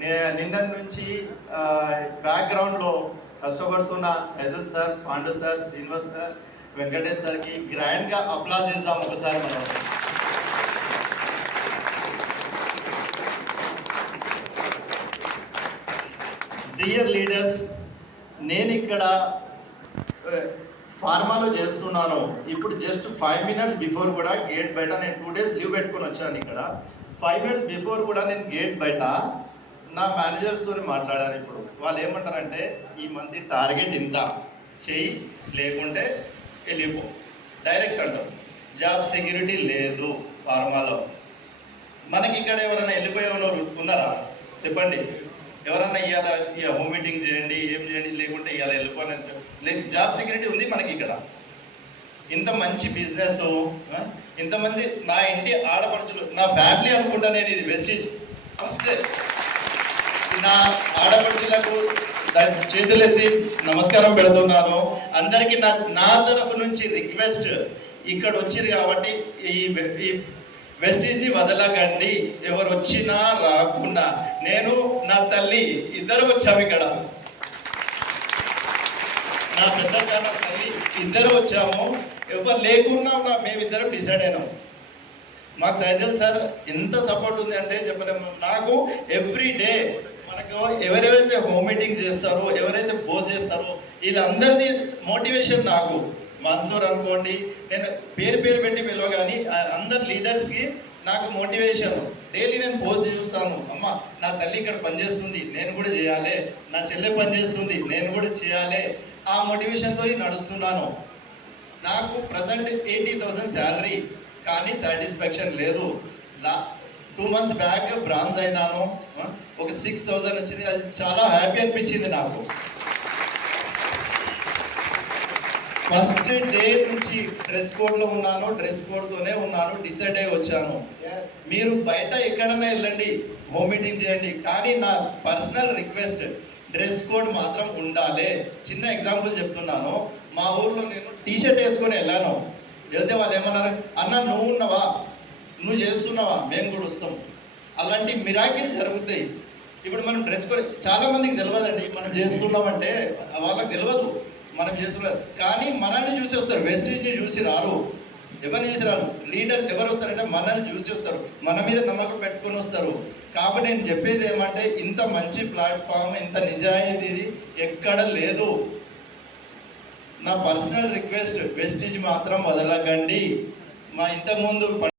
నిన్న నుంచి బ్యాక్గ్రౌండ్లో కష్టపడుతున్న Saidul sir Pandu sir Srinivas sir Venkatesh సార్కి గ్రాండ్గా అప్లాజ్ చేద్దాం ఒకసారి మనం. డియర్ లీడర్స్ నేను ఇక్కడ ఫార్మాలో చేస్తున్నాను. ఇప్పుడు జస్ట్ ఫైవ్ మినిట్స్ బిఫోర్ కూడా గేట్ బయట నేను టూ డేస్ లీవ్ పెట్టుకొని వచ్చాను ఇక్కడ. ఫైవ్ మినిట్స్ బిఫోర్ కూడా నేను గేట్ బయట నా మేనేజర్స్తో మాట్లాడారు ఇప్పుడు. వాళ్ళు ఏమంటారంటే ఈ మంత్ టార్గెట్ ఇంత. చెయ్యి లేకుంటే వెళ్ళిపో. డైరెక్ట్ అంటారు జాబ్ సెక్యూరిటీ లేదు ఫార్మాలో. మనకి ఇక్కడ ఎవరైనా వెళ్ళిపోయే ఉన్నారా? చెప్పండి. ఎవరన్నా ఇవాళ ఇక హోమ్ మీటింగ్ చేయండి ఏం చేయండి? లేకుంటే ఇవాళ వెళ్ళిపోయినట్టు లే జాబ్ సెక్యూరిటీ ఉంది మనకి ఇక్కడ. ఇంత మంచి బిజినెస్ ఇంతమంది నా ఇంటి ఆడపడుచులు నా ఫ్యామిలీ అనుకుంటా నేను ఇది. వెస్టేజ్ ఫస్ట్ నా ఆడపడుచులకు చేతులెత్తి నమస్కారం పెడుతున్నాను. అందరికీ నా నా తరఫు నుంచి రిక్వెస్ట్ ఇక్కడ వచ్చిరు కాబట్టి ఈ వెస్టీజీ వదలకండి. ఎవరు వచ్చినా రాకున్నా. నేను నా తల్లి ఇద్దరు వచ్చాము ఇక్కడ. నా పెద్ద నా తల్లి ఇద్దరు వచ్చాము. ఎవరు లేకున్నా మేమిద్దరం డిసైడ్ అయినాం. మాకు సైజల్ సార్ ఎంత సపోర్ట్ ఉంది అంటే చెప్పలేము. నాకు ఎవ్రీ డే మనకు ఎవరెవరైతే హోమ్ మీటింగ్స్ చేస్తారో ఎవరైతే పోస్ట్ చేస్తారో వీళ్ళందరిది మోటివేషన్ నాకు. మన్సూర్ అనుకోండి నేను పేరు పేరు పెట్టి పిలవ కానీ అందరు లీడర్స్కి నాకు మోటివేషన్ డైలీ నేను పోస్ట్ చూస్తాను. అమ్మ నా తల్లి ఇక్కడ పనిచేస్తుంది నేను కూడా చేయాలి. నా చెల్లె పనిచేస్తుంది నేను కూడా చేయాలి. ఆ మోటివేషన్తో నడుస్తున్నాను. నాకు ప్రజెంట్ ఎయిటీ థౌసండ్ శాలరీ కానీ సాటిస్ఫాక్షన్ లేదు. నా టూ మంత్స్ బ్యాక్ బ్రాంజ్ అయినాను. ఒక సిక్స్ థౌసండ్ వచ్చింది. అది చాలా హ్యాపీ అనిపించింది నాకు. ఫస్ట్ డే నుంచి డ్రెస్ కోడ్లో ఉన్నాను. డ్రెస్ కోడ్తోనే ఉన్నాను. డిసైడ్ అయి వచ్చాను. మీరు బయట ఎక్కడైనా వెళ్ళండి. హోమ్ మీటింగ్ చేయండి. కానీ నా పర్సనల్ రిక్వెస్ట్ డ్రెస్ కోడ్ మాత్రం ఉండాలి. చిన్న ఎగ్జాంపుల్ చెప్తున్నాను. మా ఊర్లో నేను టీ షర్ట్ వేసుకొని వెళ్ళాను. వెళ్తే వాళ్ళు ఏమన్నారు? అన్న నువ్వు ఉన్నావా? నువ్వు చేస్తున్నావా? మేము కూడా వస్తాం. అలాంటి మిరాకిల్స్ జరుగుతాయి. ఇప్పుడు మనం డ్రెస్ కూడా చాలా మందికి తెలియదండి మనం చేస్తున్నామంటే వాళ్ళకి తెలియదు మనం చేస్తున్నారు కానీ మనల్ని చూసి వస్తారు. వెస్టేజ్ని చూసి రారు. ఎవరిని చూసి రారు? లీడర్స్ ఎవరు వస్తారంటే మనల్ని చూసి వస్తారు. మన మీద నమ్మకం పెట్టుకొని వస్తారు. కాబట్టి నేను చెప్పేది ఏమంటే ఇంత మంచి ప్లాట్ఫామ్ ఇంత నిజాయితీ ఎక్కడ లేదు. నా పర్సనల్ రిక్వెస్ట్ వెస్టేజ్ మాత్రం వదలకండి. మా ఇంతకుముందు